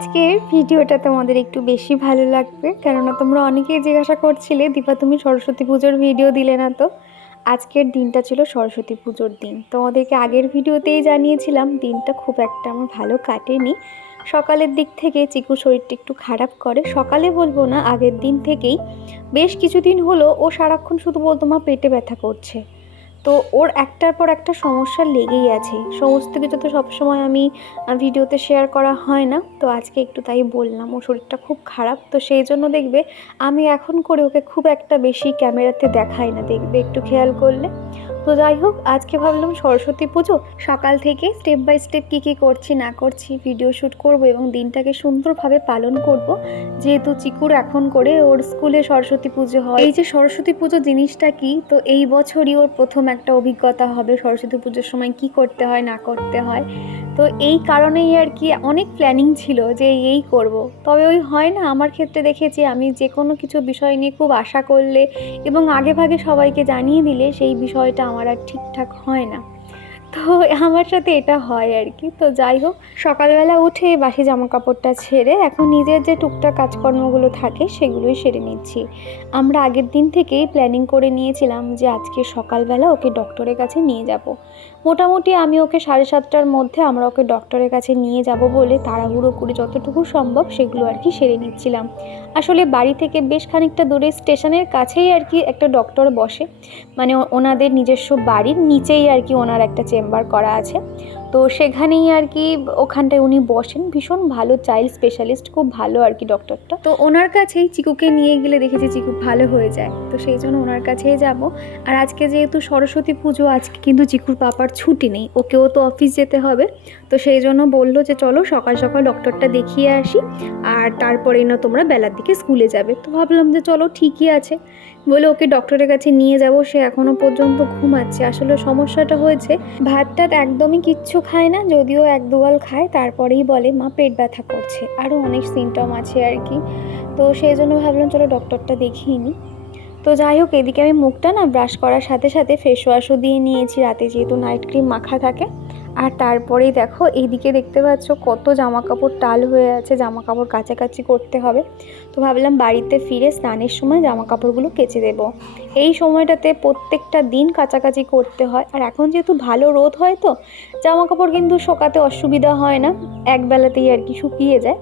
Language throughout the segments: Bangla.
আজকের ভিডিওটা তোমাদের একটু বেশি ভালো লাগবে, কেননা তোমরা অনেকেই জিজ্ঞাসা করছিলে দীপা তুমি সরস্বতী পুজোর ভিডিও দিলে না। তো আজকের দিনটা ছিল সরস্বতী পুজোর দিন। তোমাদেরকে আগের ভিডিওতেই জানিয়েছিলাম দিনটা খুব একটা আমার ভালো কাটেনি। সকালের দিক থেকে চিকুর শরীরটা একটু খারাপ করে, সকালে বলবো না, আগের দিন থেকেই বেশ কিছুদিন হলো ও সারাক্ষণ শুধু বলতো মা পেটে ব্যথা করছে। তো ওর একটার পর একটা সমস্যা লেগেই আছে, সমস্ত কিছু তো সবসময় আমি ভিডিওতে শেয়ার করা হয় না। তো আজকে একটু তাই বললাম, ওর শরীরটা খুব খারাপ, তো সেই জন্য দেখবে আমি এখন করে ওকে খুব একটা বেশি ক্যামেরাতে দেখাই না, দেখবে একটু খেয়াল করলে। তো যাই হোক, আজকে ভাবলাম সরস্বতী পুজো সকাল থেকে স্টেপ বাই স্টেপ কী কী করছি না করছি ভিডিও শ্যুট করব এবং দিনটাকে সুন্দরভাবে পালন করব। যেহেতু চিকুর এখন করে ওর স্কুলে সরস্বতী পুজো হয়, এই যে সরস্বতী পুজো জিনিসটা কি, তো এই বছরই ওর প্রথম একটা অভিজ্ঞতা হবে সরস্বতী পুজোর সময় কি করতে হয় না করতে হয়। তো এই কারণেই আর কি অনেক প্ল্যানিং ছিল যে এই করব, তবে ওই হয় না, আমার ক্ষেত্রে দেখেছি আমি যে কোনো কিছু বিষয় নিয়ে খুব আশা করলে এবং আগে ভাগে সবাইকে জানিয়ে দিলে সেই বিষয়টা আমার আর ঠিকঠাক হয় না। তো আমার সাথে এটা হয় আর কি। তো যাই হোক, সকালবেলা উঠে বাসি জামা কাপড়টা ছেড়ে এখন নিজের যে টুকটাক কাজকর্মগুলো থাকে সেগুলোই সেরে নিচ্ছি। আমরা আগের দিন থেকেই প্ল্যানিং করে নিয়েছিলাম যে আজকে সকালবেলা ওকে ডক্টরের কাছে নিয়ে যাব। মোটামুটি আমি ওকে 7:30টার মধ্যে আমরা ওকে ডক্টরের কাছে নিয়ে যাব বলে তাড়াহুড়ো করে যতটুকু সম্ভব সেগুলো আর কি সেরে নিচ্ছিলাম। আসলে বাড়ি থেকে বেশ খানিকটা দূরে স্টেশনের কাছেই আর কি একটা ডক্টর বসে, মানে ওনাদের নিজস্ব বাড়ির নিচেই আর কি ওনার একটা চেম্বার করা আছে। তো সেখানেই আর কি ওখানটায় উনি বসেন, ভীষণ ভালো চাইল্ড স্পেশালিস্ট, খুব ভালো আর কি ডক্টরটা। তো ওনার কাছেই চিকুকে নিয়ে গেলে দেখেছি চিকু ভালো হয়ে যায়, তো সেই জন্য ওনার কাছেই যাব। আর আজকে যেহেতু সরস্বতী পুজো, আজকে কিন্তু চিকুর পাপার ছুটি নেই, ওকেও তো অফিস যেতে হবে। তো সেই জন্য বললো যে চলো সকাল সকাল ডক্টরটা দেখিয়ে আসি, আর তারপরে না তোমরা বেলার দিকে স্কুলে যাবে। তো ভাবলাম যে চলো ঠিকই আছে, বলে ওকে ডক্টরের কাছে নিয়ে যাব। সে এখনও পর্যন্ত ঘুমাচ্ছে। আসলে সমস্যাটা হয়েছে ভাত টাত একদমই কিচ্ছু খায় না, যদিও এক দুগাল খায়, তারপরেই বলে মা পেট ব্যথা করছে, আরও অনেক সিমটম আছে আর কি। তো সেই জন্য ভাবলাম চলো ডক্টরটা দেখিয়ে নিই। তো যাই হোক, এদিকে আমি মুখটা না ব্রাশ করার সাথে সাথে ফেস ওয়াশও দিয়ে নিয়েছি, রাতে যেহেতু নাইট ক্রিম মাখা থাকে। আর তারপরেই দেখো এইদিকে দেখতে পাচ্ছ কত জামা কাপড় টাল হয়ে আছে, জামা কাপড় কাচাকাচি করতে হবে। তো ভাবলাম বাড়িতে ফিরে স্নানের সময় জামা কাপড়গুলো কেচে দেবো। এই সময়টাতে প্রত্যেকটা দিন কাচাকাচি করতে হয়, আর এখন যেহেতু ভালো রোদ হয় তো জামা কাপড় কিন্তু শোকাতে অসুবিধা হয় না, একবেলাতেই আর কি শুকিয়ে যায়।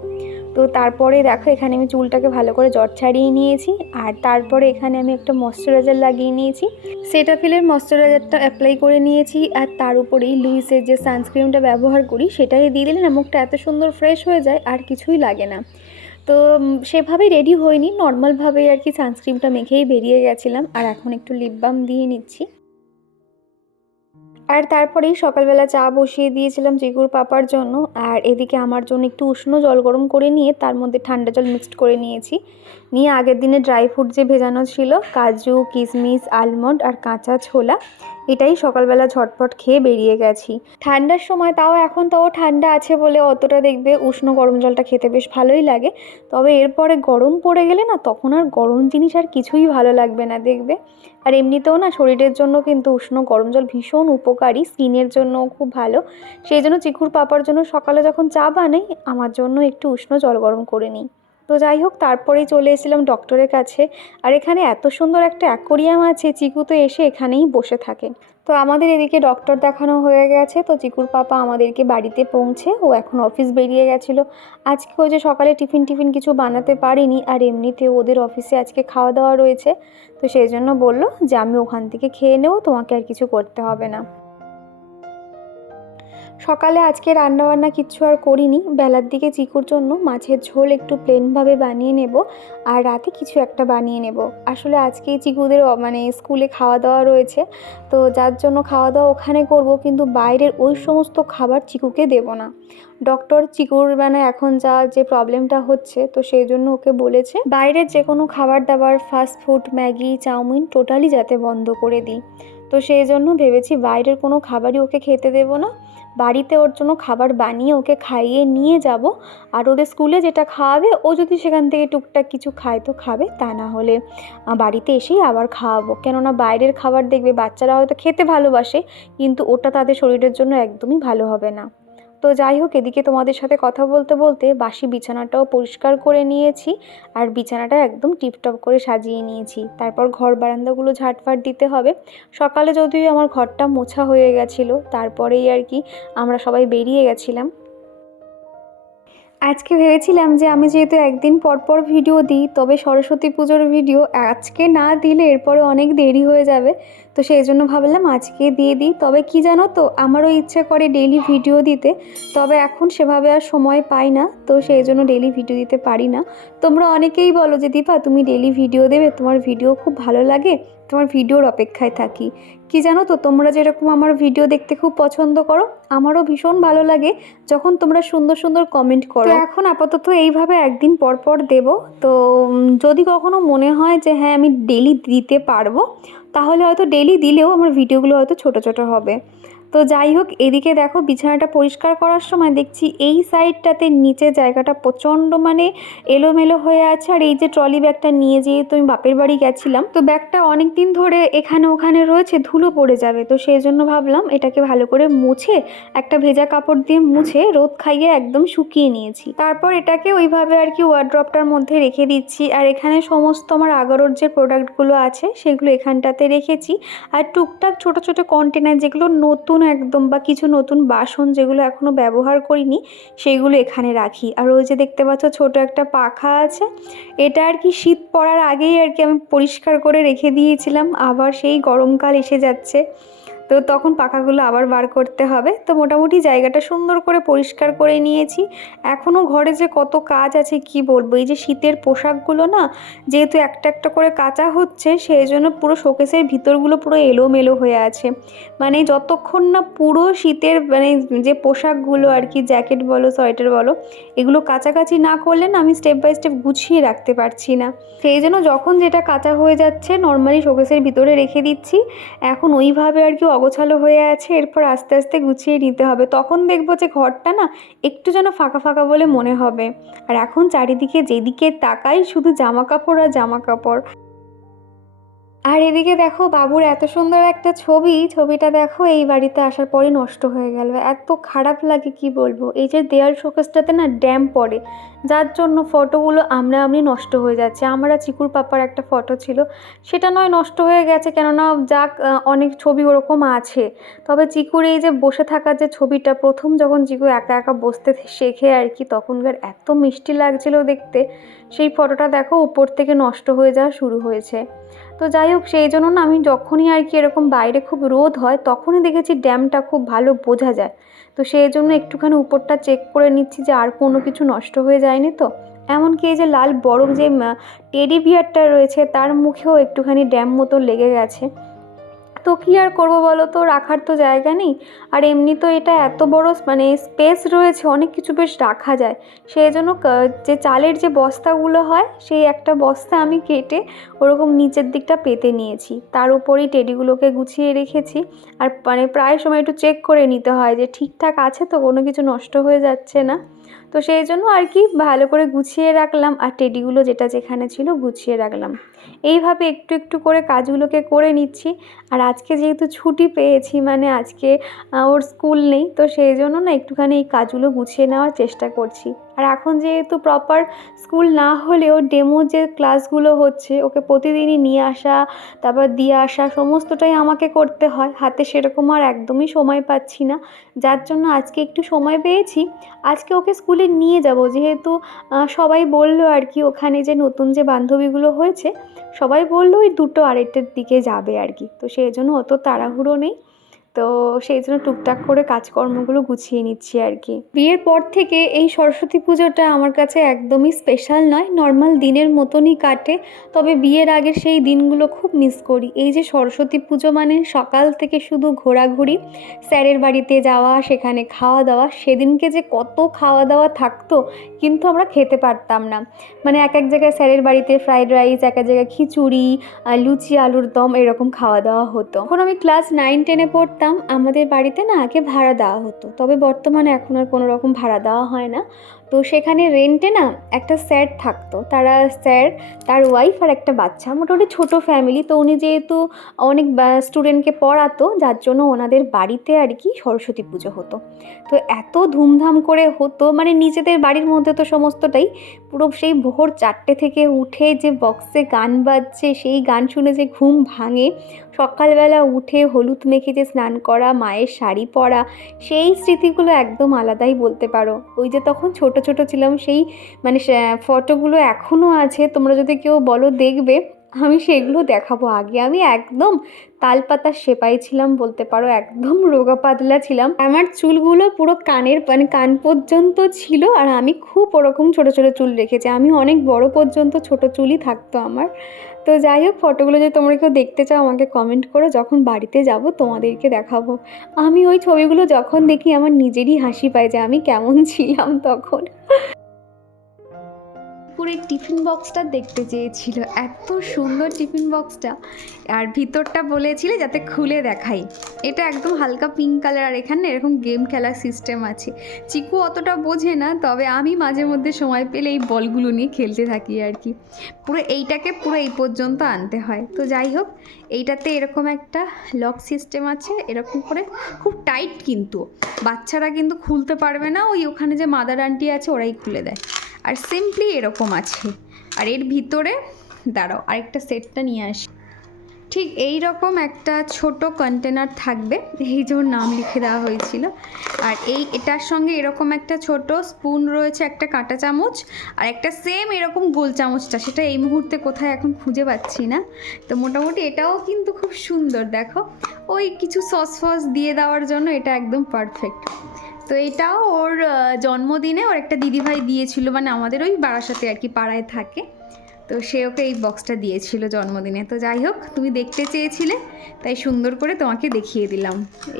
তো তারপরে দেখো এখানে আমি চুলটাকে ভালো করে জট ছাড়িয়ে নিয়েছি, আর তারপরে এখানে আমি একটা ময়শ্চারাইজার লাগিয়ে নিয়েছি, সেটাফিলের ময়শ্চারাইজারটা অ্যাপ্লাই করে নিয়েছি। আর তার উপরেই লুইসের যে সানস্ক্রিনটা ব্যবহার করি সেটাই দিয়ে দিলে না মুখটা এত সুন্দর ফ্রেশ হয়ে যায়, আর কিছুই লাগে না। তো সেভাবেই রেডি হইনি, নর্মালভাবেই আর কি সানস্ক্রিনটা মেখেই বেরিয়ে গেছিলাম। আর এখন একটু লিপ বাম দিয়ে নিচ্ছি। আর তারপরেই সকালবেলা চা বসিয়ে দিয়েছিলাম চিকুর পাপার জন্য, আর এদিকে আমার জন্য একটু উষ্ণ জল গরম করে নিয়ে তার মধ্যে ঠান্ডা জল মিক্সড করে নিয়েছি। নিয়ে আগের দিনে ড্রাই ফ্রুট যে ভেজানো ছিল, কাজু কিশমিশ আলমন্ড আর কাঁচা ছোলা, এটাই সকালবেলা ঝটপট খেয়ে বেরিয়ে গেছি। ঠান্ডার সময় তাও ঠান্ডা আছে বলে অতটা দেখবে উষ্ণ গরম জলটা খেতে বেশ ভালোই লাগে। তবে এরপরে গরম পড়ে গেলে না তখন আর গরম জিনিস আর কিছুই ভালো লাগবে না দেখবে। আর এমনিতেও না শরীরের জন্য কিন্তু উষ্ণ গরম জল ভীষণ উপকারী, স্কিনের জন্য খুব ভালো। সেই জন্য চিকুর পাপার জন্য সকালে যখন চা বানাই আমার জন্য একটু উষ্ণ জল গরম করে নিই। তো যাই হোক, তারপরেই চলে এসেছিলাম ডক্টরের কাছে। আর এখানে এত সুন্দর একটা অ্যাকোরিয়াম আছে, চিকু তো এসে এখানেই বসে থাকে। তো আমাদের এদিকে ডক্টর দেখানো হয়ে গেছে, তো চিকুর পাপা আমাদেরকে বাড়িতে পৌঁছে ও এখন অফিস বেরিয়ে গেছিলো। আজকে ওই যে সকালে টিফিন কিছু বানাতে পারিনি, আর এমনিতেও ওদের অফিসে আজকে খাওয়া দাওয়া রয়েছে। তো সেই জন্য বললো যে আমি ওখান থেকে খেয়ে নেবো, তোমাকে আর কিছু করতে হবে না। সকালে আজকে রান্নাবান্না কিচ্ছু আর করিনি, বেলার দিকে চিকুর জন্য মাছের ঝোল একটু প্লেনভাবে বানিয়ে নেব, আর রাতে কিছু একটা বানিয়ে নেব। আসলে আজকে চিকুদের মানে স্কুলে খাওয়া দাওয়া রয়েছে, তো যার জন্য খাওয়া দাওয়া ওখানে করব, কিন্তু বাইরের ওই সমস্ত খাবার চিকুকে দেব না। ডক্টর চিকুর মানে এখন যে প্রবলেমটা হচ্ছে, তো সেই জন্য ওকে বলেছে বাইরের যে কোনো খাবার দাবার fast food Maggi chow mein totally যাতে বন্ধ করে দিই। তো সেই জন্য ভেবেছি বাইরের কোনো খাবারই ওকে খেতে দেবো না, বাড়িতে ওর জন্য খাবার বানিয়ে ওকে খাইয়ে নিয়ে যাব। আর ওদের স্কুলে যেটা খাওয়াবে ও যদি সেখান থেকে টুকটাক কিছু খায় তো খাবে, তা না হলে বাড়িতে এসেই আবার খাওয়াবো। কেননা বাইরের খাবার দেখবে বাচ্চারা হয়তো খেতে ভালোবাসে, কিন্তু ওটা তাদের শরীরের জন্য একদমই ভালো হবে না। তো যাই হোক, এদিকে তোমাদের সাথে কথা বলতে বলতে বাসি বিছানাটাও পরিষ্কার করে নিয়েছি আর বিছানাটা একদম টিপটপ করে সাজিয়ে নিয়েছি। তারপর ঘর বারান্দাগুলো ঝাঁটফাট দিতে হবে। সকালে যদিও আমার ঘরটা মোছা হয়ে গেছিলো, তারপরেই আর কি আমরা সবাই বেরিয়ে গেছিলাম। আজকে ভেবেছিলাম যে আমি যেহেতু একদিন পর পর ভিডিও দিই, তবে সরস্বতী পুজোর ভিডিও আজকে না দিলে এরপরে অনেক দেরি হয়ে যাবে, তো সেই জন্য ভাবলাম আজকে দিয়ে দিই। তবে কি জানো তো, আমারও ইচ্ছে করে ডেইলি ভিডিও দিতে, তবে এখন সেভাবে আর সময় পাই না, তো সেই জন্য ডেইলি ভিডিও দিতে পারি না। তোমরা অনেকেই বলো যে দীপা তুমি ডেইলি ভিডিও দেবে, তোমার ভিডিও খুব ভালো লাগে, তোমার ভিডিওর অপেক্ষায় থাকি। কি জানো তো, তোমরা যেরকম আমার ভিডিও দেখতে খুব পছন্দ করো, আমারও ভীষণ ভালো লাগে যখন তোমরা সুন্দর সুন্দর কমেন্ট করো। তো এখন আপাতত এইভাবে একদিন পর পর দেবো। তো যদি কখনো মনে হয় যে হ্যাঁ আমি ডেলি দিতে পারবো, তাহলে হয়তো ডেলি দিলেও আমার ভিডিওগুলো হয়তো ছোটো ছোটো হবে। তো যাই হোক, এদিকে দেখো বিছানাটা পরিষ্কার করার সময় দেখছি এই সাইডটাতে নিচে জায়গাটা প্রচণ্ড মানে এলোমেলো হয়ে আছে। আর এই যে ট্রলি ব্যাগটা নিয়ে যেহেতু আমি বাপের বাড়ি গেছিলাম, তো ব্যাগটা অনেক দিন ধরে এখানে ওখানে রয়েছে, ধুলো পড়ে যাবে, তো সেই জন্য ভাবলাম এটাকে ভালো করে মুছে একটা ভেজা কাপড় দিয়ে মুছে রোদ খাইয়ে একদম শুকিয়ে নিয়েছি। তারপর এটাকে ওইভাবে আর কি ওয়ার্ড্রপটার মধ্যে রেখে দিচ্ছি। আর এখানে সমস্ত আমার আগরোর যে প্রোডাক্টগুলো আছে সেগুলো এখানটাতে রেখেছি। আর টুকটাক ছোট ছোট কন্টেনার যেগুলো নতুন একদম, বা কিছু নতুন বাসন যেগুলো এখনও ব্যবহার করিনি, সেইগুলো এখানে রাখি। আর ওই যে দেখতে পাচ্ছ ছোট একটা পাখা আছে, এটা আর কি শীত পড়ার আগেই আর কি আমি পরিষ্কার করে রেখে দিয়েছিলাম, আবার সেই গরমকাল এসে যাচ্ছে, তো তখন পাখাগুলো আবার বার করতে হবে। তো মোটামুটি জায়গাটা সুন্দর করে পরিষ্কার করে নিয়েছি। এখনও ঘরে যে কত কাজ আছে কি বলবো। এই যে শীতের পোশাকগুলো না, যেহেতু একটা একটা করে কাচা হচ্ছে, সেই জন্য পুরো শোকেসের ভিতরগুলো পুরো এলোমেলো হয়ে আছে। মানে যতক্ষণ না পুরো শীতের মানে যে পোশাকগুলো আর কি, জ্যাকেট বলো সোয়েটার বলো, এগুলো কাছাকাছি না করলে না আমি স্টেপ বাই স্টেপ গুছিয়ে রাখতে পারছি না। সেই জন্য যখন যেটা কাঁচা হয়ে যাচ্ছে নর্মালি শোকেসের ভিতরে রেখে দিচ্ছি। এখন ওইভাবে আর কি অগোছালো হয়ে আছে, এরপর আস্তে আস্তে গুছিয়ে নিতে হবে। তখন দেখবো যে ঘরটা না একটু যেন ফাঁকা ফাঁকা বলে মনে হবে। আর এখন চারিদিকে যেদিকে তাকাই শুধু জামা কাপড় আর জামা কাপড়। আর এদিকে দেখো বাবুর এত সুন্দর একটা ছবিটা দেখো এই বাড়িতে আসার পরই নষ্ট হয়ে গেল। এত খারাপ লাগে কি বলবো। এই যে দেয়াল শোকেসটাতে না ড্যাম পড়ে, যার জন্য ফটোগুলো আমনি নষ্ট হয়ে যাচ্ছে। আমার আর চিকুর পাপার একটা ফটো ছিল, সেটা নয় নষ্ট হয়ে গেছে, কেননা যাক অনেক ছবি ওরকম আছে। তবে চিকুর এই যে বসে থাকার যে ছবিটা, প্রথম যখন চিকু একা একা বসতে শেখে আর কি, তখনকার এত মিষ্টি লাগছিল দেখতে, সেই ফটোটা দেখো উপর থেকে নষ্ট হয়ে যাওয়া শুরু হয়েছে। তো যাই হোক, সেই জন্য না আমি যখনই আর কি এরকম বাইরে খুব রোদ হয় তখনই দেখেছি ড্যামটা খুব ভালো বোঝা যায়। তো সেই জন্য একটুখানি উপরটা চেক করে নিচ্ছি যে আর কোনো কিছু নষ্ট হয়ে যায়নি তো। এমনকি এই যে লাল বড় যে টেডি বিয়ারটা রয়েছে তার মুখেও একটুখানি ড্যাম মতো লেগে গেছে। তো কী আর করবো বলো তো, রাখার তো জায়গা নেই। আর এমনি তো এটা এত বড় মানে স্পেস রয়েছে, অনেক কিছু বেশ রাখা যায়। সেই জন্য যে চালের যে বস্তাগুলো হয়, সেই একটা বস্তা আমি কেটে ওরকম নিচের দিকটা পেতে নিয়েছি, তার উপরেই টেডিগুলোকে গুছিয়ে রেখেছি। আর মানে প্রায় সময় একটু চেক করে নিতে হয় যে ঠিকঠাক আছে তো, কোনো কিছু নষ্ট হয়ে যাচ্ছে না। তো সেই জন্য আর কি ভালো করে গুছিয়ে রাখলাম, আর টেডিগুলো যেটা যেখানে ছিল গুছিয়ে রাখলাম। এইভাবে একটু একটু করে কাজগুলোকে করে নিচ্ছি। আর আজকে যেহেতু ছুটি পেয়েছি, মানে আজকে ওর স্কুল নেই, তো সেই জন্য না একটুখানি এই কাজগুলো গুছিয়ে নেওয়ার চেষ্টা করছি। আর এখন যেহেতু প্রপার স্কুল না হলেও ডেমো যে ক্লাসগুলো হচ্ছে, ওকে প্রতিদিনই নিয়ে আসা তারপর দিয়ে আসা সমস্তটাই আমাকে করতে হয়, হাতে সেরকম আর একদমই সময় পাচ্ছি না। যার জন্য আজকে একটু সময় পেয়েছি, আজকে ওকে স্কুলে নিয়ে যাব। যেহেতু সবাই বললো আর কি, ওখানে যে নতুন যে বান্ধবীগুলো হয়েছে সবাই বললো ওই 2টো 2:30টার দিকে যাবে আর কি, তো সেই জন্য অত তাড়াহুড়ো নেই। তো সেই জন্য টুকটাক করে কাজকর্মগুলো গুছিয়ে নিচ্ছি আর কি। বিয়ের পর থেকে এই সরস্বতী পুজোটা আমার কাছে একদমই স্পেশাল নয়, নর্মাল দিনের মতনই কাটে। তবে বিয়ের আগের সেই দিনগুলো খুব মিস করি। এই যে সরস্বতী পুজো মানে সকাল থেকে শুধু ঘোরাঘুরি, স্যারের বাড়িতে যাওয়া, সেখানে খাওয়া দাওয়া। সেদিনকে যে কত খাওয়া দাওয়া থাকতো, কিন্তু আমরা খেতে পারতাম না। মানে এক এক জায়গায় স্যারের বাড়িতে ফ্রাইড রাইস, এক এক জায়গায় খিচুড়ি, লুচি, আলুর দম, এরকম খাওয়া দাওয়া হতো। তখন আমি ক্লাস 9-10-এ পড়তাম। থাকতাম আমাদের বাড়িতে না আগে ভাড়া দেওয়া হতো, তবে বর্তমানে এখন আর কোনো রকম ভাড়া দেওয়া হয় না। তো সেখানে রেন্টে না একটা স্যার থাকতো, স্যার, তার ওয়াইফ আর একটা বাচ্চা, মোটামুটি ছোট ফ্যামিলি। তো উনি যেহেতু অনেক স্টুডেন্টকে পড়াতো, যার জন্য ওনাদের বাড়িতে আর কি সরস্বতী পুজো হতো। তো এত ধুমধাম করে হতো, মানে নিজেদের বাড়ির মধ্যে তো সমস্তটাই, পুরো সেই ভোর 4টে থেকে উঠে যে বক্সে গান বাজছে, সেই গান শুনে যে ঘুম ভাঙে, সকালবেলা উঠে হলুদ মেখে যে স্নান করা, মায়ের শাড়ি পরা, সেই স্মৃতিগুলো একদম আলাদাই বলতে পারো। ওই যে তখন ছোট ছোট ছিলাম, সেই মানে ফটোগুলো এখনও আছে, তোমরা যদি কেউ বলো দেখবে, আমি সেগুলো দেখাবো। আগে আমি একদম তালপাতার সেপাই ছিলাম বলতে পারো, একদম রোগা পাতলা ছিলাম। আমার চুলগুলো পুরো কানের মানে কান পর্যন্ত ছিল, আর আমি খুব ওরকম ছোট ছোট চুল রেখেছি, আমি অনেক বড় পর্যন্ত ছোট চুলই থাকতো আমার। তো যাই হোক, ফটোগুলো যদি তোমরা কেউ দেখতে চাও আমাকে কমেন্ট করো, যখন বাড়িতে যাব তোমাদেরকে দেখাবো। আমি ওই ছবিগুলো যখন দেখি আমার নিজেরই হাসি পায় যে আমি কেমন ছিলাম তখন। পুরো টিফিন বক্সটা দেখতে চেয়েছিল, এত সুন্দর টিফিন বক্সটা, আর ভিতরটা বলেছিলে যাতে খুলে দেখাই। এটা একদম হালকা পিঙ্ক কালার, আর এখানে এরকম গেম খেলার সিস্টেম আছে। চিকু অতটা বোঝে না, তবে আমি মাঝে মধ্যে সময় পেলে এই বলগুলো নিয়ে খেলতে থাকি আর কি। পুরো এইটাকে পুরো এই পর্যন্ত আনতে হয়। তো যাই হোক, এইটাতে এরকম একটা লক সিস্টেম আছে, এরকম করে খুব টাইট, কিন্তু বাচ্চারা কিন্তু খুলতে পারবে না, ওই ওখানে যে মাদার আন্টি আছে ওরাই খুলে দেয়। আর সিম্পলি এরকম আছে, আর এর ভিতরে দাঁড়াও আরেকটা সেটটা নিয়ে আসি, ঠিক এই রকম একটা ছোট কন্টেনার থাকবে, এই যে ওর নাম লিখে দেওয়া হয়েছিল। আর এটার সঙ্গে এরকম একটা ছোট স্পুন রয়েছে, একটা কাঁটা চামচ, আর একটা সেম এরকম গোল চামচটা, সেটা এই মুহূর্তে কোথায় এখন খুঁজে পাচ্ছি না। তো মোটামুটি এটাও কিন্তু খুব সুন্দর, দেখো ওই কিছু সস দিয়ে দেওয়ার জন্য এটা একদম পারফেক্ট। তো এটাও ওর জন্মদিনে ওর একটা দিদিভাই দিয়েছিল, মানে আমাদের ওই বারাসাতে আর কি পাড়ায় থাকে, তো সে ওকে এই বক্সটা দিয়েছিল জন্মদিনে। তো যাই হোক, তুমি দেখতে চেয়েছিলে তাই সুন্দর করে তোমাকে দেখিয়ে দিলাম।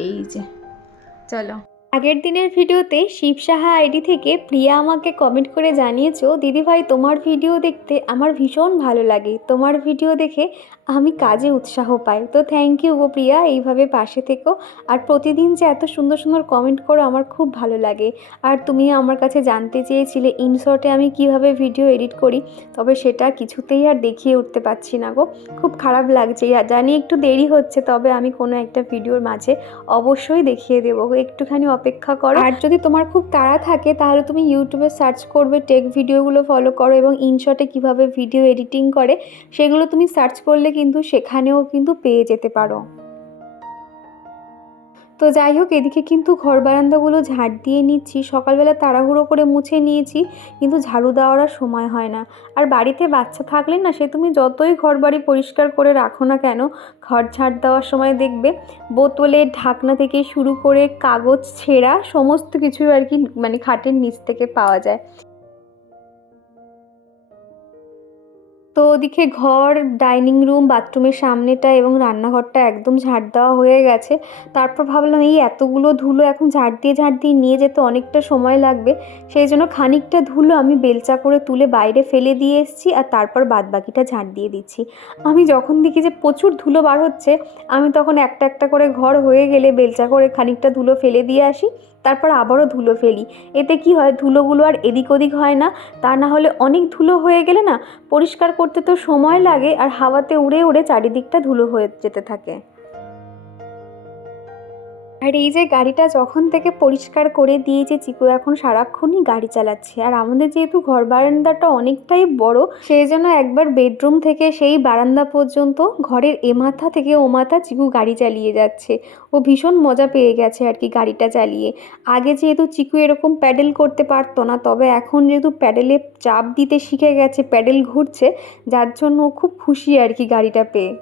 এই যে চলো, আগের দিনের ভিডিওতে শিবসাহা আইডি থেকে প্রিয়া আমাকে কমেন্ট করে জানিয়েছো, দিদিভাই তোমার ভিডিও দেখতে আমার ভীষণ ভালো লাগে, তোমার ভিডিও দেখে আমি কাজে উৎসাহ পাই। তো থ্যাংক ইউ গো প্রিয়া, এইভাবে পাশে থেকো, আর প্রতিদিন যে এত সুন্দর সুন্দর কমেন্ট করো আমার খুব ভালো লাগে। আর তুমি আমার কাছে জানতে চেয়েছিলে ইনশর্টে আমি কিভাবে ভিডিও এডিট করি, তবে সেটা কিছুতেই আর দেখিয়ে উঠতে পারছি না গো, খুব খারাপ লাগছে, জানি একটু দেরি হচ্ছে, তবে আমি কোনো একটা ভিডিওর মাঝে অবশ্যই দেখিয়ে দেবো, একটুখানি অপেক্ষা করো। আর যদি তোমার খুব তাড়া থাকে তাহলে তুমি ইউটিউবে সার্চ করবে, টেক ভিডিওগুলো ফলো করো, এবং ইনশর্টে কিভাবে ভিডিও এডিটিং করে সেগুলো তুমি সার্চ করলে কিন্তু সেখানেও কিন্তু পেয়ে যেতে পারো। তো যাই হোক, এদিকে কিন্তু ঘর বারান্দাগুলো ঝাড় দিয়ে নিচ্ছি, সকালবেলা তাড়াহুড়ো করে মুছে নিয়েছি, কিন্তু ঝাড়ু দেওয়ার আর সময় হয় না। আর বাড়িতে বাচ্চা থাকলে না, সে তুমি যতই ঘর বাড়ি পরিষ্কার করে রাখো না কেন, ঘর ঝাড় দেওয়ার সময় দেখবে বোতলের ঢাকনা থেকে শুরু করে কাগজ ছেঁড়া সমস্ত কিছু আর কি মানে খাটের নিচ থেকে পাওয়া যায়। তো ওদিকে ঘর, ডাইনিং রুম, বাথরুমের সামনেটা এবং রান্নাঘরটা একদম ঝাড় দেওয়া হয়ে গেছে। তারপর ভাবলাম এই এতগুলো ধুলো এখন ঝাড় দিয়ে নিয়ে যেতে অনেকটা সময় লাগবে, সেই জন্য খানিকটা ধুলো আমি বেলচা করে তুলে বাইরে ফেলে দিয়ে এসেছি, আর তারপর বাদবাকিটা ঝাড় দিয়ে দিচ্ছি। আমি যখন দেখি যে প্রচুর ধুলো বার হচ্ছে, আমি তখন একটা একটা করে ঘর হয়ে গেলে বেলচা করে খানিকটা ধুলো ফেলে দিয়ে আসি, তারপর আবারও ধুলো ফেলি। এতে কি হয়, ধুলোগুলো আর এদিক ওদিক হয় না। তা না হলে অনেক ধুলো হয়ে গেলে না, পরিষ্কার করতে তো সময় লাগে, আর হাওয়াতে উড়ে উড়ে চারিদিকটা ধুলো হয়ে যেতে থাকে। আর এই যে গাড়িটা যখন থেকে পরিষ্কার করে দিয়েছে, চিকু এখন সারাক্ষণই গাড়ি চালাচ্ছে। আর আমাদের যেহেতু ঘর বারান্দাটা অনেকটাই বড়, সেই জন্য একবার বেডরুম থেকে সেই বারান্দা পর্যন্ত ঘরের এ মাথা থেকে ও মাথা চিকু গাড়ি চালিয়ে যাচ্ছে। ও ভীষণ মজা পেয়ে গেছে আর কি গাড়িটা চালিয়ে। আগে যেহেতু চিকু এরকম প্যাডেল করতে পারতো না, তবে এখন যেহেতু প্যাডেলে চাপ দিতে শিখে গেছে, প্যাডেল ঘুরছে, যার জন্য ও খুব খুশি আর কি গাড়িটা পেয়ে।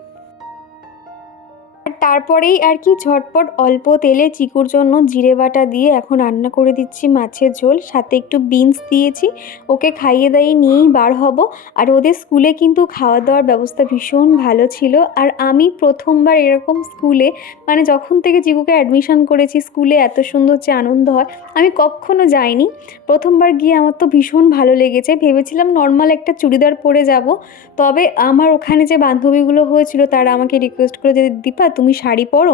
আর তারপরেই আর কি ঝটপট অল্প তেলে চিকুর জন্য জিরে বাটা দিয়ে এখন রান্না করে দিচ্ছি মাছের ঝোল, সাথে একটু বিনস দিয়েছি। ওকে খাইয়ে দাইয়ে নিয়েই বার হব। আর ওদের স্কুলে কিন্তু খাওয়া দাওয়ার ব্যবস্থা ভীষণ ভালো ছিল। আর আমি প্রথমবার এরকম স্কুলে, মানে যখন থেকে চিকুকে অ্যাডমিশন করেছি, স্কুলে এত সুন্দর যে আনন্দ হয় আমি কখনো যাইনি। প্রথমবার গিয়ে আমার তো ভীষণ ভালো লেগেছে, ভেবেছিলাম নর্মাল একটা চুড়িদার পরে যাব, তবে আমার ওখানে যে বান্ধবীগুলো হয়েছিল তারা আমাকে রিকোয়েস্ট করে যে দীপা তুমি শাড়ি পরো,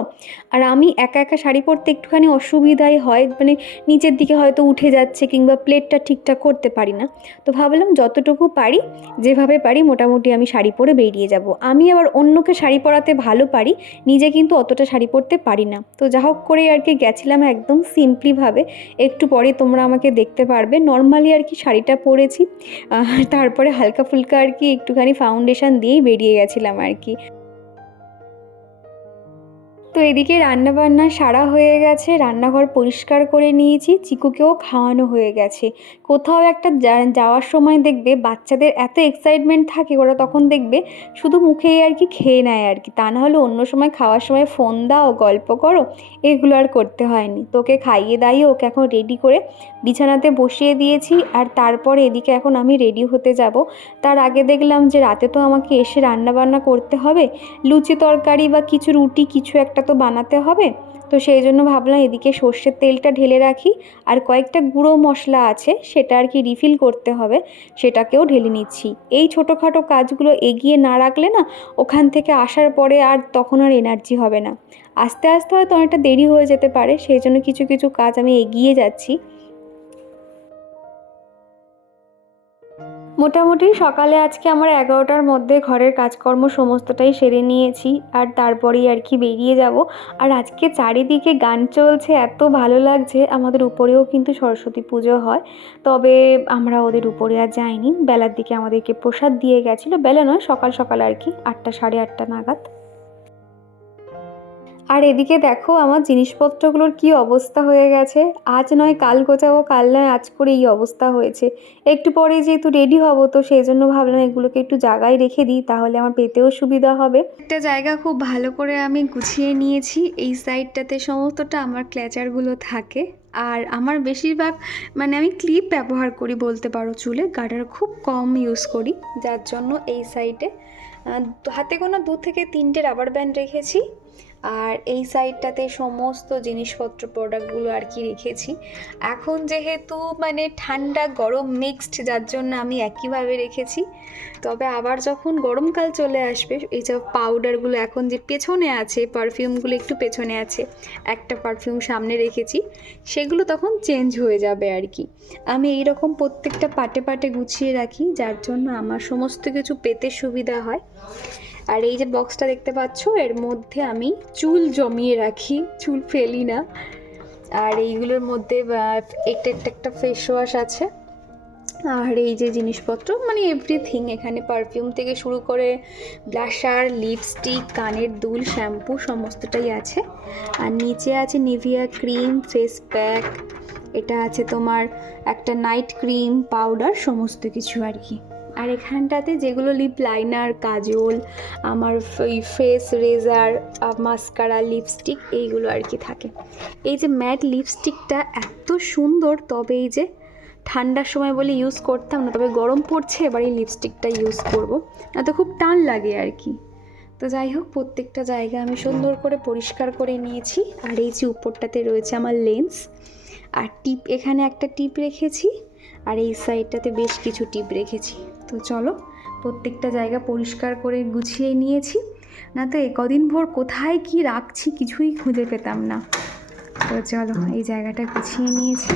আর আমি একা একা শাড়ি পরতে একটুখানি অসুবিধাই হয়, মানে নিচের দিকে হয়তো উঠে যাচ্ছে কিংবা প্লেটটা ঠিকঠাক করতে পারি না। তো ভাবলাম যতটুকু পারি, যেভাবে পারি মোটামুটি আমি শাড়ি পরে বেরিয়ে যাব। আমি আবার অন্যকে শাড়ি পরাতে ভালো পারি, নিজে কিন্তু অতটা শাড়ি পরতে পারি না। তো যা হোক করে আর কি গেছিলাম একদম সিম্পলিভাবে। একটু পরে তোমরা আমাকে দেখতে পারবে, নর্মালি আর কি শাড়িটা পরেছি, তারপরে হালকা ফুলকা আর কি একটুখানি ফাউন্ডেশন দিয়েই বেরিয়ে গেছিলাম আর কি। তো এদিকে রান্নাবান্না সারা হয়ে গেছে, রান্নাঘর পরিষ্কার করে নিয়েছি, চিকুকেও খাওয়ানো হয়ে গেছে। কোথাও একটা যাওয়ার সময় দেখবে বাচ্চাদের এত এক্সাইটমেন্ট থাকে, ওরা তখন দেখবে শুধু মুখেই আর কি খেয়ে নেয় আর কি, তা না হলে অন্য সময় খাওয়ার সময় ফোন দাও, গল্প করো, এগুলো আর করতে হয়নি। তোকে খাইয়ে দাইয়ে ওকে এখন রেডি করে বিছানাতে বসিয়ে দিয়েছি, আর তারপর এদিকে এখন আমি রেডি হতে যাব। তার আগে দেখলাম যে রাতে তো আমাকে এসে রান্নাবান্না করতে হবে, লুচি তরকারি বা কিছু রুটি কিছু একটা তো বানাতে হবে। তো সেই জন্য ভাবলাম এদিকে সর্ষের তেলটা ঢেলে রাখি, আর কয়েকটা গুঁড়ো মশলা আছে সেটা আর কি রিফিল করতে হবে, সেটাকেও ঢেলে নিচ্ছি। এই ছোটোখাটো কাজগুলো এগিয়ে না রাখলে না, ওখান থেকে আসার পরে আর তখন আর এনার্জি হবে না। আস্তে আস্তে হয়তো অনেকটা দেরি হয়ে যেতে পারে, সেই জন্য কিছু কিছু কাজ আমি এগিয়ে যাচ্ছি। মোটামুটি সকালে আজকে আমার 11টার মধ্যে ঘরের কাজকর্ম সমস্তটাই সেরে নিয়েছি, আর তারপরেই আর কি বেরিয়ে যাব। আর আজকে চারিদিকে গান চলছে, এত ভালো লাগছে। আমাদের উপরেও কিন্তু সরস্বতী পুজো হয়, তবে আমরা ওদের উপরে আর যাইনি। বেলার দিকে আমাদেরকে প্রসাদ দিয়ে গেছিলো, বেলা নয় সকাল সকাল আর কি 8টা সাড়ে 8টা নাগাদ। আর এদিকে দেখো আমার জিনিসপত্রগুলোর কি অবস্থা হয়ে গেছে। আজ নয় কাল গোছাবো, কাল নয় আজ করে এই অবস্থা হয়েছে। একটু পরে যেহেতু রেডি হব, তো সেই জন্য ভাবলাম এগুলোকে একটু জায়গায় রেখে দিই, তাহলে আমার পেতেও সুবিধা হবে। একটা জায়গা খুব ভালো করে আমি গুছিয়ে নিয়েছি, এই সাইডটাতে সমস্তটা আমার ক্ল্যাচারগুলো থাকে। আর আমার বেশিরভাগ মানে আমি ক্লিপ ব্যবহার করি বলতে পারো, চুলে গার্ডার খুব কম ইউজ করি, যার জন্য এই সাইডে হাতে গোনা 2 থেকে 3টে রাবার ব্যান্ড রেখেছি। আর এই সাইডটাতে সমস্ত জিনিসপত্র প্রোডাক্টগুলো আর কি রেখেছি। এখন যেহেতু মানে ঠান্ডা গরম মিক্সড, যার জন্য আমি একইভাবে রেখেছি। তবে আবার যখন গরমকাল চলে আসবে, এই যে পাউডারগুলো এখন যে পেছনে আছে, পারফিউমগুলো একটু পেছনে আছে, একটা পারফিউম সামনে রেখেছি, সেগুলো তখন চেঞ্জ হয়ে যাবে আর কি। আমি এইরকম প্রত্যেকটা পাটে পাটে গুছিয়ে রাখি, যার জন্য আমার সমস্ত কিছু পেতে সুবিধা হয়। আর এই যে বক্সটা দেখতে পাচ্ছ, এর মধ্যে আমি চুল জমিয়ে রাখি, চুল ফেলি না। আর এইগুলোর মধ্যে একটা ফেস ওয়াশ আছে, আর এই যে জিনিসপত্র মানে এভরিথিং, এখানে পারফিউম থেকে শুরু করে ব্লাশার, লিপস্টিক, কানের দুল, শ্যাম্পু সমস্তটাই আছে। আর নিচে আছে নিভিয়া ক্রিম, ফেস প্যাক, এটা আছে তোমার একটা নাইট ক্রিম, পাউডার, সমস্ত কিছু আর কি। আর এখানটাতে যেগুলো লিপ লাইনার, কাজল, আমার ফেস রেজার, মাস্কারা, লিপস্টিক, এইগুলো আর কি থাকে। এই যে ম্যাট লিপস্টিকটা এত সুন্দর, তবে এই যে ঠান্ডার সময় বলে ইউজ করতাম না, তবে গরম পড়ছে এবার এই লিপস্টিকটা ইউজ করব, না তো খুব টান লাগে আর কি। তো যাই হোক, প্রত্যেকটা জায়গা আমি সুন্দর করে পরিষ্কার করে নিয়েছি। আর এই যে উপরটাতে রয়েছে আমার লেন্স, আর টিপ, এখানে একটা টিপ রেখেছি, আর এই সাইডটাতে বেশ কিছু টিপ রেখেছি। তো চলো, প্রত্যেকটা জায়গা পরিষ্কার করে গুছিয়ে নিয়েছি, না তো কদিন ভোর কোথায় কি রাখছি কিছুই খুঁজে পেতাম না। তো চলো, এই জায়গাটা গুছিয়ে নিয়েছি।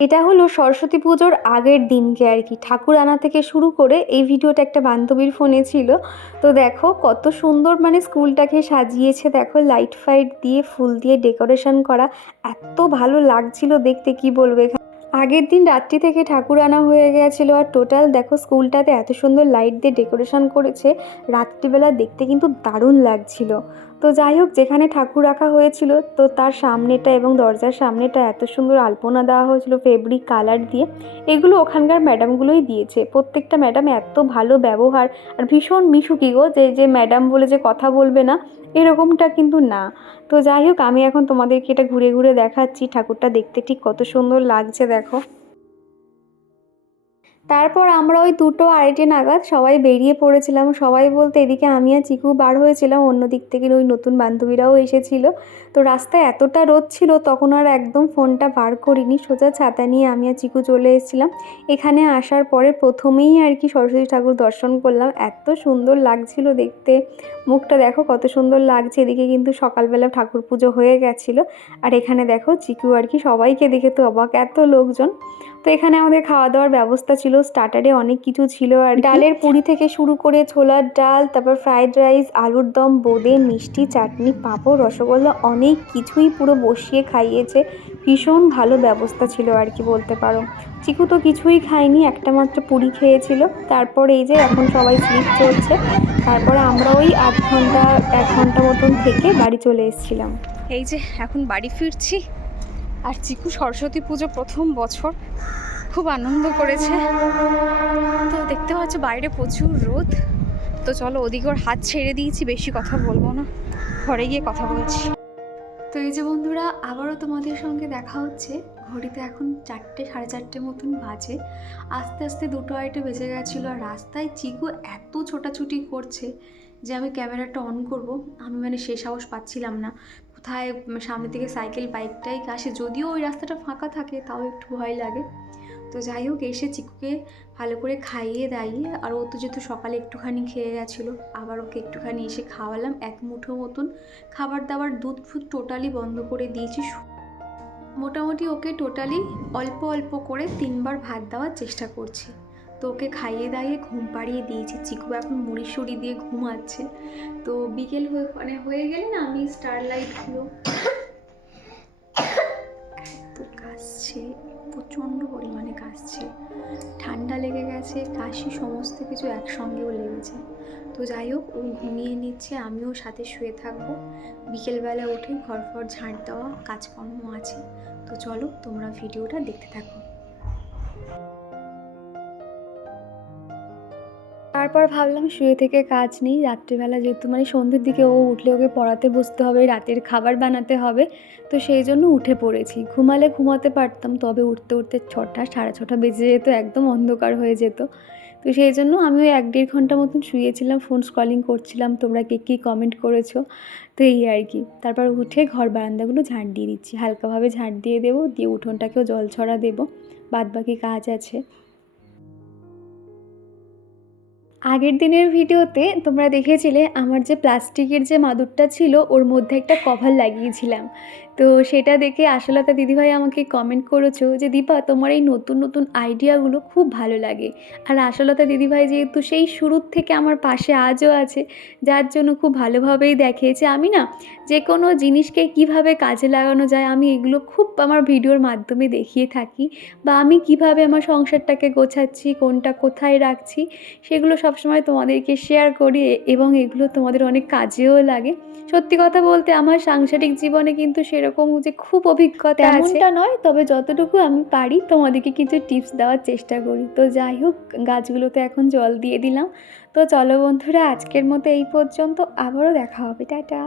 এটা হলো সরস্বতী পুজোর আগের দিনকে আর কি, ঠাকুর আনা থেকে শুরু করে এই ভিডিওটা একটা বান্ধবীর ফোনে ছিল। তো দেখো কত সুন্দর মানে স্কুলটাকে সাজিয়েছে, দেখো লাইট ফাইট দিয়ে, ফুল দিয়ে ডেকোরেশন করা, এত ভালো লাগছিল দেখতে, কি বলবো। আগের দিন রাত্রি থেকে ঠাকুর আনা হয়ে গেছিলো, আর টোটাল দেখো স্কুলটাতে এত সুন্দর লাইট দিয়ে ডেকোরেশন করেছে, রাত্রিবেলা দেখতে কিন্তু দারুণ লাগছিল। তো যাই হোক, যেখানে ঠাকুর রাখা হয়েছিল, তো তার সামনেটা এবং দরজার সামনেটা এত সুন্দর আলপনা দেওয়া হয়েছিল ফেব্রিক কালার দিয়ে, এগুলো ওখানকার ম্যাডামগুলোই দিয়েছে। প্রত্যেকটা ম্যাডাম এত ভালো ব্যবহার, আর ভীষণ মিশুকি গো, যে ম্যাডাম বলে যে কথা বলবে না, এরকমটা কিন্তু না। তো যাই হোক, আমি এখন তোমাদেরকে এটা ঘুরে ঘুরে দেখাচ্ছি ঠাকুরটা দেখতে ঠিক কত সুন্দর লাগছে দেখো। তারপর আমরা ওই 2:30 নাগাদ সবাই বেরিয়ে পড়েছিলাম। সবাই বলতে এদিকে আমি আর চিকু বার হয়েছিলাম, অন্য দিক থেকে ওই নতুন বান্ধবীরাও এসেছিল। তো রাস্তায় এতটা রোদ ছিল তখন আর একদম ফোনটা বার করিনি, সোজা ছাতা নিয়ে আমি আর চিকু চলে এসেছিলাম। এখানে আসার পরে প্রথমেই আর কি সরস্বতী ঠাকুর দর্শন করলাম, এত সুন্দর লাগছিল দেখতে। মুখটা দেখো কত সুন্দর লাগছে। এদিকে কিন্তু সকালবেলা ঠাকুর পুজো হয়ে গেছিলো। আর এখানে দেখো চিকু আর কি সবাইকে দেখে তো অবাক, এত লোকজন। তো এখানে আমাদের খাওয়া দাওয়ার ব্যবস্থা ছিল, স্টার্টারে অনেক কিছু ছিল আর ডালের পুরি থেকে শুরু করে ছোলার ডাল, তারপর ফ্রাইড রাইস, আলুর দম, বোঁদে, মিষ্টি, চাটনি, পাঁপড়, রসগোল্লা, অনেক কিছুই পুরো বসিয়ে খাইয়েছে। ভীষণ ভালো ব্যবস্থা ছিল আর কি বলতে পারো। চিকু তো কিছুই খায়নি, একটা মাত্র পুরি খেয়েছিল। তারপর এই যে এখন সবাই স্লিপ চলছে। তারপরে আমরা ওই 1 ঘন্টা মতন থেকে বাড়ি চলে এসেছিলাম। এই যে এখন বাড়ি ফিরছি। আর চিকু সরস্বতী পুজো প্রথম বছর খুব আনন্দ করেছে। তো দেখতে পাচ্ছ বাইরে প্রচুর রোদ। তো চলো ওদিকে ওর হাত ছেড়ে দিয়েছি, বেশি কথা বলবো না, ঘরে গিয়ে কথা বলছি। তো এই যে বন্ধুরা আবারও তোমাদের সঙ্গে দেখা হচ্ছে। ঘড়িতে এখন 4টে, 4:30 মতন বাজে। আস্তে আস্তে 2:30 বেজে গেছিলো। আর রাস্তায় চিকু এত ছোটাছুটি করছে যে আমি ক্যামেরাটা অন করব, আমি সে সাহস পাচ্ছিলাম না। কোথায় সামনে থেকে সাইকেল বাইকটাই আসে, যদিও ওই রাস্তাটা ফাঁকা থাকে তাও একটু ভয় লাগে। তো যাই হোক এসে চিকুকে ভালো করে খাইয়ে দাইয়ে, আর ও তো যেহেতু সকালে একটুখানি খেয়ে গেছিলো, আবার ওকে একটুখানি এসে খাওয়ালাম 1 মুঠো মতন। খাবার দাবার দুধ ফুধ টোটালি বন্ধ করে দিয়েছি। মোটামুটি ওকে টোটালি অল্প অল্প করে 3বার ভাত দেওয়ার চেষ্টা করছি। তো ওকে খাইয়ে দাইয়ে ঘুম পাড়িয়ে দিয়েছি। চিকু এখন মুড়ি সুড়ি দিয়ে ঘুমাচ্ছে। তো বিকেল হয়ে গেলে না আমি স্টারলাইটগুলো এত কাশছে, প্রচণ্ড পরিমাণে কাশছে, ঠান্ডা লেগে গেছে, কাশি, সমস্ত কিছু একসঙ্গেও লেগেছে। তো যাই হোক ও ঘুমিয়ে নিচ্ছে, আমিও সাথে শুয়ে থাকবো। বিকেলবেলা উঠে ঘর ফর ঝাঁট দেওয়া কাজকর্ম আছে। তো চলো তোমরা ভিডিওটা দেখতে থাকো। তারপর ভাবলাম শুয়ে থেকে কাজ নেই, রাত্রিবেলা যেহেতু সন্ধ্যের দিকে ও উঠলে ওকে পড়াতে বসতে হবে, রাতের খাবার বানাতে হবে। তো সেই জন্য উঠে পড়েছি। ঘুমালে ঘুমাতে পারতাম, তবে উঠতে উঠতে 6টা, 6:30 বেজে যেত, একদম অন্ধকার হয়ে যেত। তো সেই জন্য আমি ওই 1-1.5 ঘন্টা মতন শুয়েছিলাম, ফোন স্ক্রলিং করছিলাম, তোমরা কে কী কমেন্ট করেছো। তো এই আর কি। তারপর উঠে ঘর বারান্দাগুলো ঝাঁট দিয়ে দিচ্ছি, হালকাভাবে ঝাঁট দিয়ে দেবো, দিয়ে উঠোনটাকেও জল ছড়া দেবো, বাদবাকি কাজ আছে। আগের দিনের ভিডিওতে তোমরা দেখেছিলে আমার যে প্লাস্টিকের যে মাদুরটা ছিল ওর মধ্যে একটা কভার লাগিয়েছিলাম। তো সেটা দেখে আশালতা দিদিভাই আমাকে কমেন্ট করেছো যে দীপা তোমার এই নতুন নতুন আইডিয়াগুলো খুব ভালো লাগে। আর আশালতা দিদিভাই যেহেতু সেই শুরুর থেকে আমার পাশে আজও আছে, যার জন্য খুব ভালোভাবেই দেখিয়েছে। আমি না যে কোনো জিনিসকে কিভাবে কাজে লাগানো যায় আমি এগুলো খুব আমার ভিডিওর মাধ্যমে দেখিয়ে থাকি, বা আমি কিভাবে আমার সংসারটাকে গোছাচ্ছি, কোনটা কোথায় রাখছি, সেগুলো সবসময় তোমাদেরকে শেয়ার করি, এবং এগুলো তোমাদের অনেক কাজেও লাগে। সত্যি কথা বলতে আমার সাংসারিক জীবনে কিন্তু সেরকম যে খুব অভিজ্ঞতা আছে তেমনটা নয়, তবে যতটুকু আমি পারি তোমাদেরকে কিছু টিপস দেওয়ার চেষ্টা করি। তো যাই হোক গাছগুলোতে এখন জল দিয়ে দিলাম। তো চলো বন্ধুরা আজকের মতো এই পর্যন্ত, আবারও দেখা হবে, টাটা।